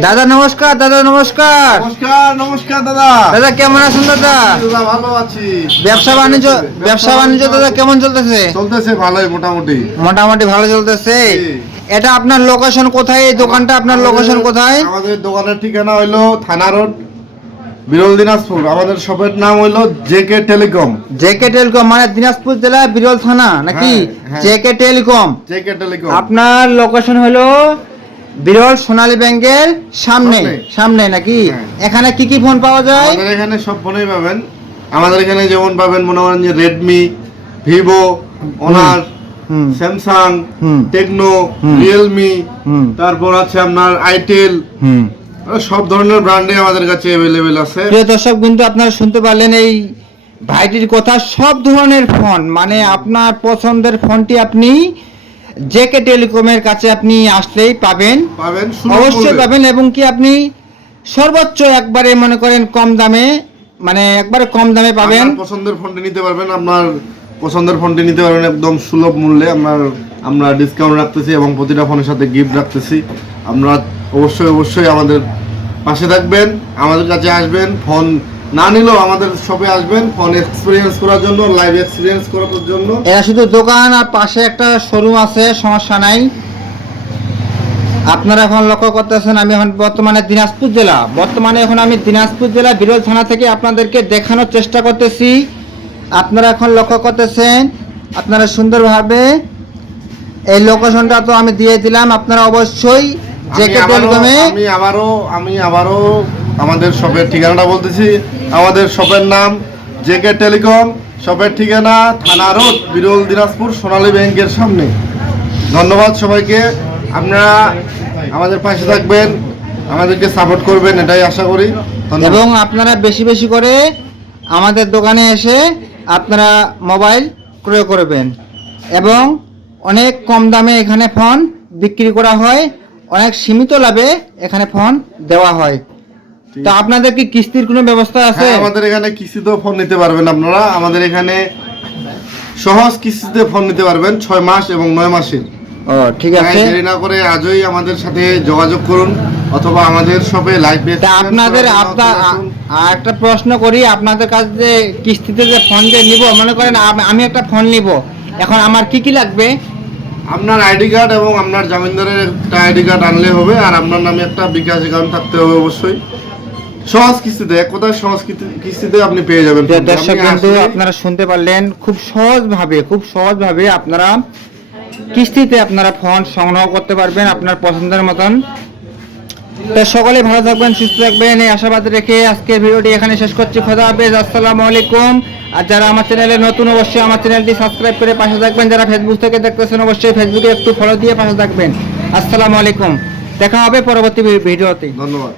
দাদা নমস্কার দাদা নমস্কার। নমস্কার নমস্কার দাদা। দাদা কেমন আছেন দাদা? দাদা ভালো আছি। ব্যবসা বাণিজ্য ব্যবসা বাণিজ্য দাদা কেমন চলতেছে? চলতেছে ভালোই মোটামুটি। মোটামুটি ভালো চলতেছে। এটা আপনার লোকেশন কোথায়? এই দোকানটা আপনার লোকেশন কোথায়? আমাদের দোকানের ঠিকানা হইল থানা রোড বিরল দিনাজপুর। আমাদের শপের নাম হইল জেকে টেলিকম। জেকে টেলিকম মানে দিনাজপুর জেলা বিরল থানা নাকি? হ্যাঁ, হ্যাঁ। JK Telecom. JK Telecom. আপনার লোকেশন হলো বিরল সোনালী ব্যাংকের সামনে সামনে। নাকি? হ্যাঁ। এখানে কি কি ফোন পাওয়া যায়? আমাদের এখানে সব ফোনই পাবেন। আমাদের এখানে যেমন পাবেন মনে করেন যে রেডমি ভিভো অনার হুম। স্যামসাং টেকনো রিয়েলমি তারপর আছে আপনার আইটেল সব ধরনের ব্র্যান্ডে আমাদের কাছে অ্যাভেলেবেল আছে। প্রিয় দর্শক কিন্তু আপনারা শুনতে পারলেন এই ভাইটির কথা। সব ধরনের ফোন মানে আপনার পছন্দের ফোনটি আপনি জেকে টেলিকমের কাছে আপনি আসলেই পাবেন। পাবেন অবশ্যই পাবেন এবং কি আপনি সর্বোচ্চ একবারে মনে করেন কম দামে মানে একবারে কম দামে পাবেন। পছন্দের ফোনটি নিতে পারবেন আপনার পছন্দের ফোনটি নিতে পারবেন একদম সুলভ মূল্যে। আপনার আমরা ডিসকাউন্ট রাখতেছি এবং প্রতিটা ফোনের সাথে গিফট রাখতেছি। আমরা অবশ্যই অবশ্যই আমাদের পাশে থাকবেন আমাদের কাছে আসবেন ফোন না নিলেও আমাদের শপে আসবেন ফোন এক্সপিরিয়েন্স করার জন্য লাইভ এক্সপিরিয়েন্স করার জন্য। এরা শুধু দোকান আর পাশে একটা শোরুম আছে সমস্যা নাই। আপনারা এখন লক্ষ্য করতেছেন আমি এখন বর্তমানে দিনাজপুর জেলা। বর্তমানে এখন আমি দিনাজপুর জেলা বিরল থানা থেকে আপনাদেরকে দেখানোর চেষ্টা করতেছি। আপনারা এখন লক্ষ্য করতেছেন আপনারা সুন্দরভাবে এই লোকেশনটা তো আমি দিয়ে দিলাম আপনারা অবশ্যই জেকে টেলিকমে আমি আবারও আমি আবারও আমাদের সবের ঠিকানাটা বলতেছি। আমাদের শপের নাম জেকে টেলিকম, শপের ঠিকানা থানা রোড, বিরল দিনাজপুর, সোনালী ব্যাংকের সামনে। ধন্যবাদ সবাইকে। আপনারা আমাদের পাশে থাকবেন, আমাদেরকে সাপোর্ট করবেন, এটাই আশা করি। এবং আপনারা বেশি বেশি করে আমাদের দোকানে এসে আপনারা মোবাইল ক্রয় করবেন। এবং অনেক কম দামে এখানে ফোন বিক্রি করা হয়, অনেক সীমিত লাভে এখানে ফোন দেওয়া হয়। তো আপনাদের কি কিস্তির কোনো ব্যবস্থা আছে? হ্যাঁ, আমাদের এখানে কিস্তিতেও ফোন নিতে পারবেন আপনারা। আমাদের এখানে সহজ কিস্তিতে ফোন নিতে পারবেন ছয় মাস এবং নয় মাসের ও ঠিক হ্যাঁ, আছে। দেরি না করে আজই আমাদের সাথে যোগাযোগ করুন অথবা আমাদের শপে লাইভ আপনাদের আপনার একটা প্রশ্ন করি আপনাদের কাছে যে কিস্তিতে যে ফোন যে নিব মনে করেন আমি একটা ফোন নিব। এখন আমার কি কি লাগবে? আপনার আইডি কার্ড এবং আপনার জামিনদারের একটা আইডি কার্ড আনলে হবে আর আপনার নামে একটা বিকাশ অ্যাকাউন্ট থাকতে হবে অবশ্যই। সহজ কিস্তিতে এক কথায় সহজ কিস্তিতে আপনি পেয়ে যাবেন দর্শক বন্ধু আপনারা শুনতে পারলেন খুব সহজভাবে খুব সহজভাবে আপনারা কিস্তিতে আপনারা ফোন সংগ্রহ করতে পারবেন আপনার পছন্দের মতন। তো সকলে ভালো থাকবেন সুস্থ থাকবেন এই আশাবাদ রেখে আজকের ভিডিওটি এখানে শেষ করছি। খোদা হাফেজ আসসালামু আলাইকুম। আর যারা আমার চ্যানেলে নতুন অবশ্যই আমার চ্যানেলটি সাবস্ক্রাইব করে পাশে থাকবেন। যারা ফেসবুক থেকে দেখতেছেন অবশ্যই ফেসবুকে একটু ফলো দিয়ে পাশে থাকবেন। আসসালামু আলাইকুম। দেখা হবে পরবর্তী ভিডিওতে। ধন্যবাদ।